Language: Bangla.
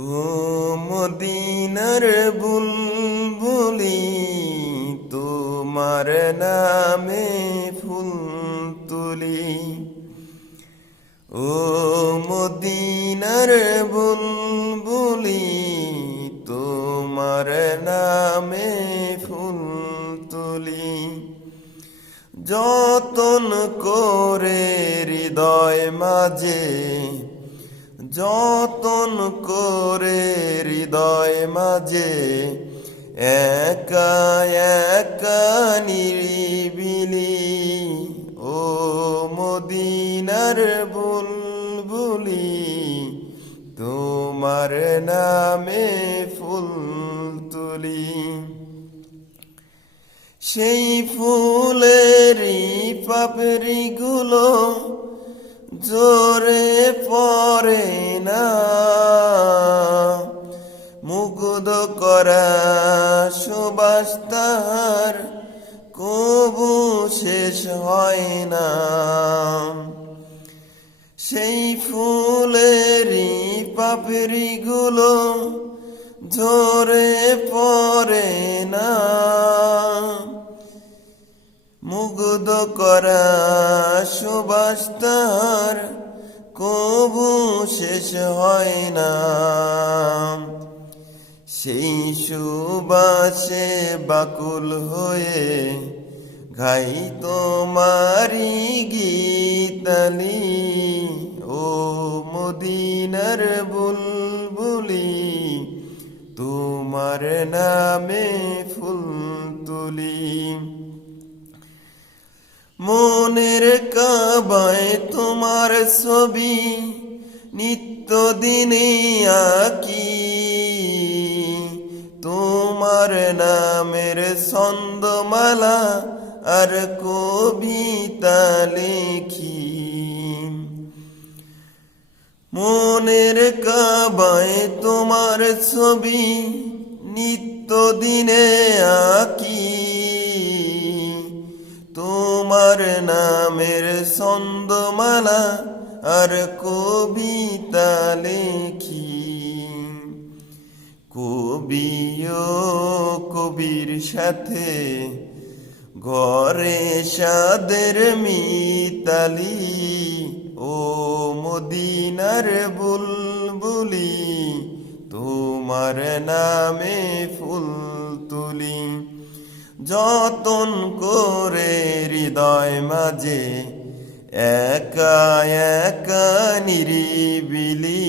ও মদিনার বুলবুলি, তোমার নামে ফুল তুলি। ও মদিনার বুলবুলি, তোমার নামে ফুল তুলি। যতন করে হৃদয় মাঝে, যতন করে হৃদয় মাঝে, একা একা নিরিবিলি। ও মদিনার বুলবুলি, তোমার নামে ফুল তুলি। সেই ফুলেরই পাপড়িগুলো জোরে পড়ে না, মুগ্ধ করা সুবাস তার কবু শেষ হয় না। সেই ফুলেরই পাপড়িগুলো ঝরে পড়ে না, মুগ্ধ করা সুবাস তার কবু শেষ হয় না। সেই সুবাসে বাকুল হয়ে গাই তোমারি গীতালি। ও মদিনার বুলবুলি, তোমার নামে ফুল তুলি। মনের কাবায় তোমার ছবি নিত্য দিনে আঁকি, তোমার নামের ছন্দমালা আর কবিতা লেখি। মনের কাবায় তোমার ছবি নিত্য দিনে আঁকি, তোমার নামের ছন্দমালা আর কবিতা লেখি। কবি ও কবির সাথে ঘরে সাদের মিতালি। ও মদিনার বুলবুলি, তোমার নামে ফুল তুলি। যতন করে হৃদয় মাঝে, একা একা নিরিবিলি।